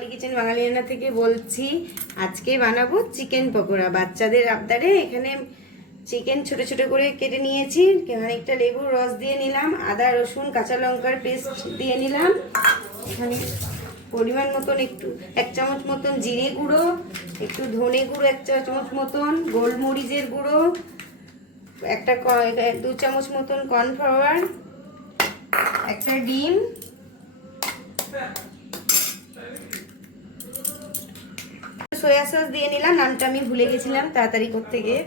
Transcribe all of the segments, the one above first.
পলি kitchen বাঙালিয়ানা থেকে বলছি। আজকে বানাবো চিকেন পকোড়া। বাচ্চাদের আবদারে এখানে চিকেন ছোট ছোট করে কেটে নিয়েছি, খানিকটা লেবুর রস দিয়ে নিলাম, আদা রসুন কাঁচা লঙ্কার পেস্ট দিয়ে নিলাম, এখানে পরিমাণ মতন একটু 1 চামচ মতন জিরে গুঁড়ো, একটু ধনে গুঁড়ো 1 চামচ মতন, গোলমরিচের গুঁড়ো, 2 চামচ মতন কর্নফ্লাওয়ার, একটা ডিম, সোয়া সস দিয়ে নিলাম, নামটা আমি ভুলে গেছিলাম তাড়াতাড়ি করতে গিয়ে,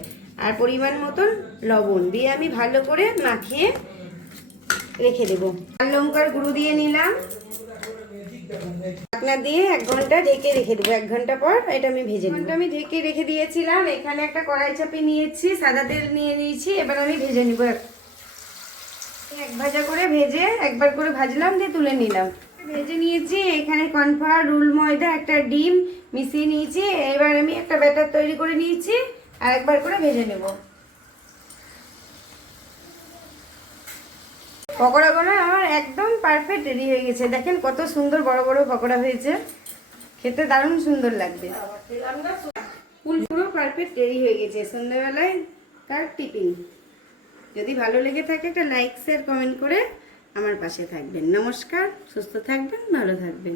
আর পরিমাণ মতন লবণ দিয়ে আমি ভালো করে মাখিয়ে রেখে দেবো। লাল লঙ্কার গুঁড়ো দিয়ে নিলাম, ঢাকনা দিয়ে 1 ঘন্টা ঢেকে রেখে দেবো। 1 ঘন্টা পর এটা আমি ভেজে নেব। আমি ঢেকে রেখে দিয়েছিলাম। এখানে একটা কড়াই চাপিয়ে নিয়েছি, সাদা তেল নিয়ে নিয়েছি, এবার আমি ভেজে নিব। 1 ভাজা করে ভেজে একবার করে ভাজলাম, দিয়ে তুলে নিলাম। ভেজে নিয়েছি। এখানে কর্নফ্লাওয়ার, রুল ময়দা, একটা ডিম মিশিয়ে নিয়েছি। এবার আমি একটা ব্যাটার তৈরি করে নিয়েছি, আর একবার করে ভেজে নেব। পকোড়াগুলো আমার একদম পারফেক্ট রেডি হয়ে গেছে। দেখেন কত সুন্দর বড় বড় পকোড়া হয়েছে, খেতে দারুণ সুন্দর লাগবে। পুরো পারফেক্ট রেডি হয়ে গেছে সন্ধ্যাবেলায় তার টিফিন। যদি ভালো লেগে থাকে একটা লাইক শেয়ার কমেন্ট করে আমার পাশে থাকবেন। নমস্কার, সুস্থ থাকবেন, ভালো থাকবেন।